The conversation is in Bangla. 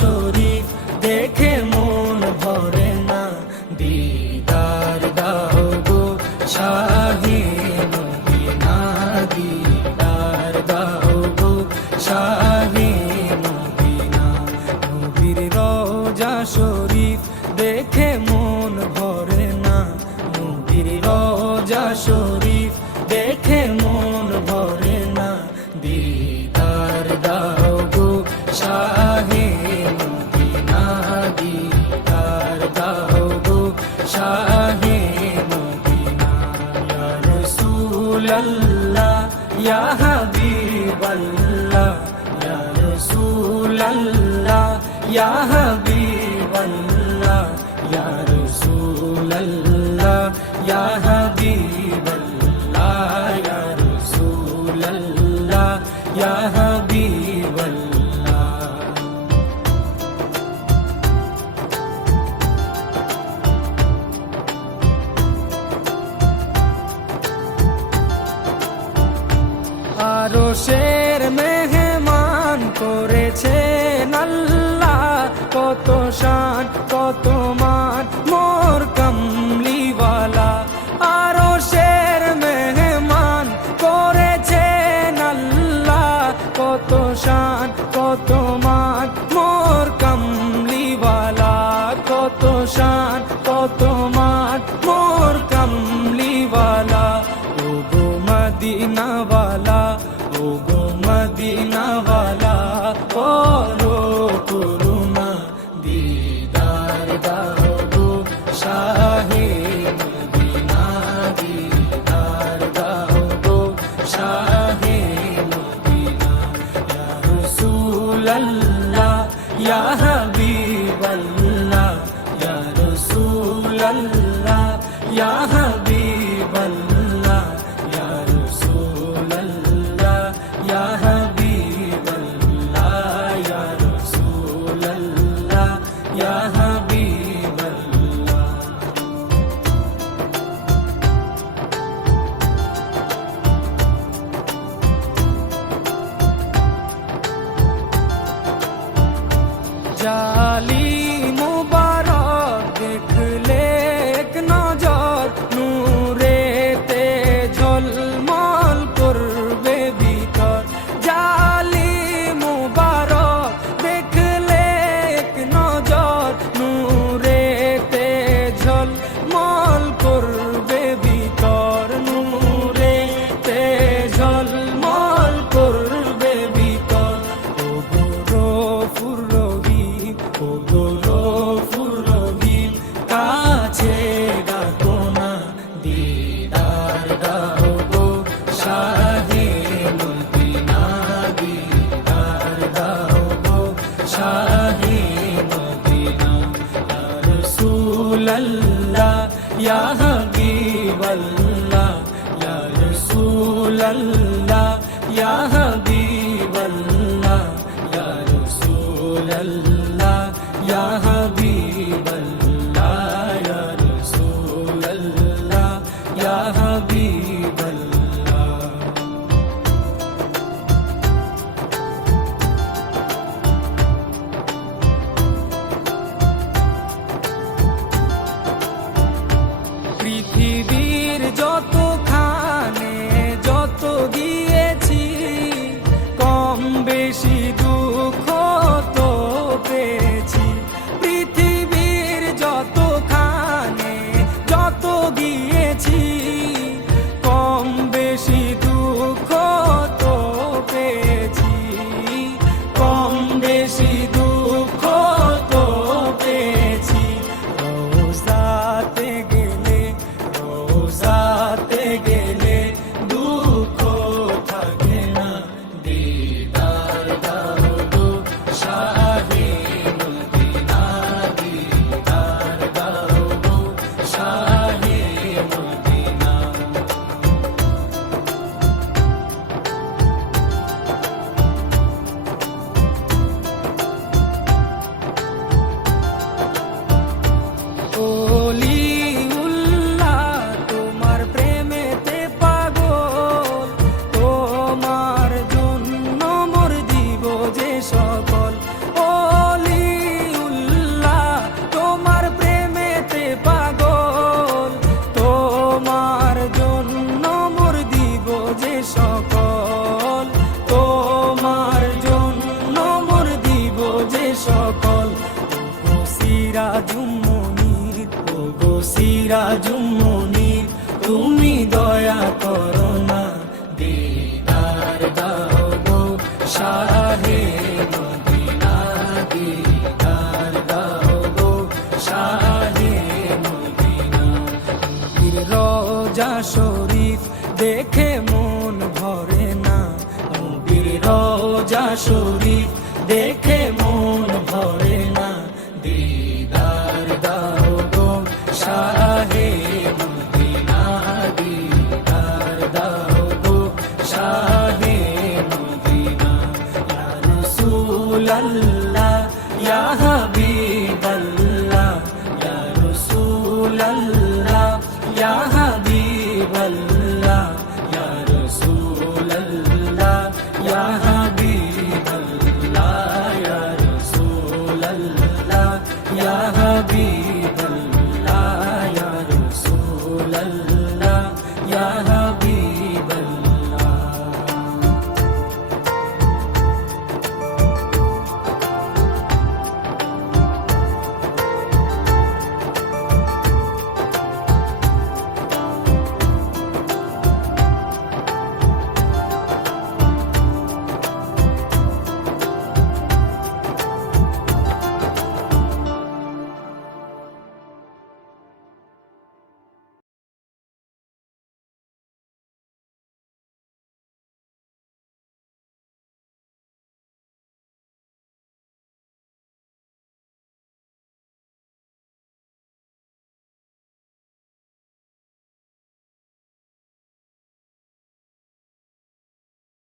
শরীফ দেখে মন ভরে না, দিদার দাও গো শাহে মদিনা, দিদার দাও গো শাহে মদিনা। নবীর রওজা শরীফ দেখে মন ভরে না, নবীর রওজা শরীফ দেখে মন ভরে না, দিদার দাও গো শাহে মদিনা, দিদার দাও গো শাহে মদিনা। ইয়া রাসূলাল্লাহ ইয়া হাবিবাল্লাহ, ইয়া রাসূলাল্লাহ ইয়া হাবিবাল্লাহ, ইয়া রাসূলাল্লাহ ইয়া হাবিবাল্লাহ, ইয়া রাসূলাল্লাহ ইয়া হাবিবাল্লাহ। আরশের মেহমান করেছেন আল্লাহ, কত শান কত মান মোর কামলিওয়ালা। আরশের মেহমান করেছেন আল্লাহ, কত শান কত মান মোর কামলিওয়ালা, কত শান কত মান মোর কামলিওয়ালা। ও গো মদিনাওয়ালা, ও গো মদিনাওয়ালা, করো করুণা, দিদার দাও গো শাহে মদিনা, দিদার দাও গো শাহে মদিনা। ইয়া রাসূলাল্লাহ ইয়া হাবিবাল্লাহ, ইয়া রাসূলাল্লাহ ইয়া হাবিবাল্লাহ, ইয়া রাসূলাল্লাহ ইয়া হাবিবাল্লাহ, ইয়া রাসূলাল্লাহ ইয়া হাবিবাল্লাহ। জালিম মুবারক দেখলে এক নজর, নূরেতে ঝলমল করবে ভিতর। জালিম মুবারক দেখলে এক নজর, নূরেতে ঝলমল করবে ভিতর, নূরেতে ঝলমল করবে ভিতর। ও গো গফুর রহিম, ও গো গফুর রহিম, কাছে ডাকো না, দিদার দাও গো শাহে মদিনা, দিদার দাও গো শাহে মদিনা। ইয়া রাসূলাল্লাহ ইয়া হাবিবাল্লাহ, ইয়া রাসূলাল্লাহ ইয়া হাবিবাল্লাহ, ইয়া রাসূলাল্লাহ ইয়া হাবিবাল্লাহ, ইয়া রাসূলাল্লাহ ইয়া হাবিবাল্লাহ। পৃথিবীর যতখানে যত গিয়েছি, কম বেশি দুঃখ তো পেয়েছি। সিরাজুম মুনির, ও গো সিরাজুম মুনির, তুমি দয়া করো না, দিদার দাও গো শাহে মদিনা, দিদার দাও গো শাহে মদিনা। নবীর রওজা শরীফ দেখে মন ভরে না, নবীর রওজা শরীফ দেখে মন ভরে না, দিদার দাও গো শাহে মদিনা, দিদার দাও গো শাহে মদিনা। ইয়া রাসূলাল্লাহ ইয়া